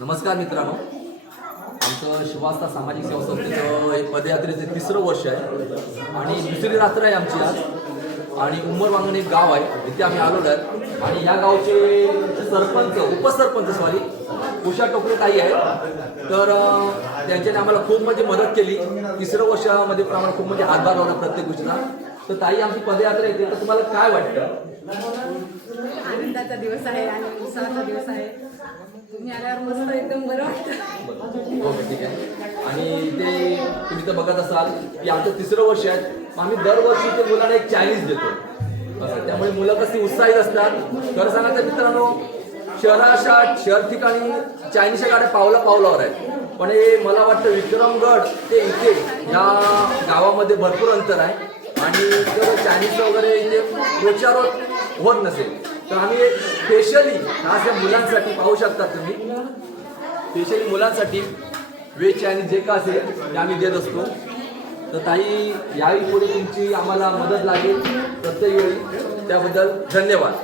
नमस्कार मित्रांनो, आमचं शिवास्ता सामाजिक सेवा संस्थेचं एक पदयात्रेचं 3रं वर्ष आहे आणि दुसरी रात्र आहे आमची आज. आणि उंबरवांगण एक गाव आहे, तिथे आम्ही आलो आहे. आणि या गावचे सरपंच उपसरपंच उषा टोपले ताई आहे. तर त्यांच्याने आम्हाला खूप म्हणजे मदत केली. 3रं वर्षामध्ये पण आम्हाला खूप म्हणजे हातभार लावला प्रत्येक गोष्टीला. तर ताई, आमची पदयात्रा येते, तर तुम्हाला काय वाटतं? आनंदाचा दिवस आहे आणि उत्साहाचा दिवस आहे. तुम्ही आल्यावर मस्त एकदम बरं वाटतं. ओके, ठीक आहे. आणि ते तुम्ही तर बघत असाल की आमचं 3रं वर्ष आहे. आम्ही दरवर्षी ते मुलांना एक चॅलेंज देतो असं. त्यामुळे मुलं कशी उत्साहित असतात. खरं सांगायचं मित्रांनो, शहर ठिकाणी चायनीजच्या गाड्या पावलावर आहेत. पण हे मला वाटतं विक्रमगड ते इथे या गावामध्ये भरपूर अंतर आहे. आणि जर चायनीज वगैरे इथे रोजच्या रोज होत नसेल तर आम्ही एक स्पेशली अशा मुलांसाठी पाहू शकता तुम्ही, स्पेशली मुलांसाठी व्हेज चायनीज जे का असेल ते आम्ही देत असतो. तर ताई, यावेळी पुढे तुमची आम्हाला मदत लागेल प्रत्येक वेळी. त्याबद्दल धन्यवाद.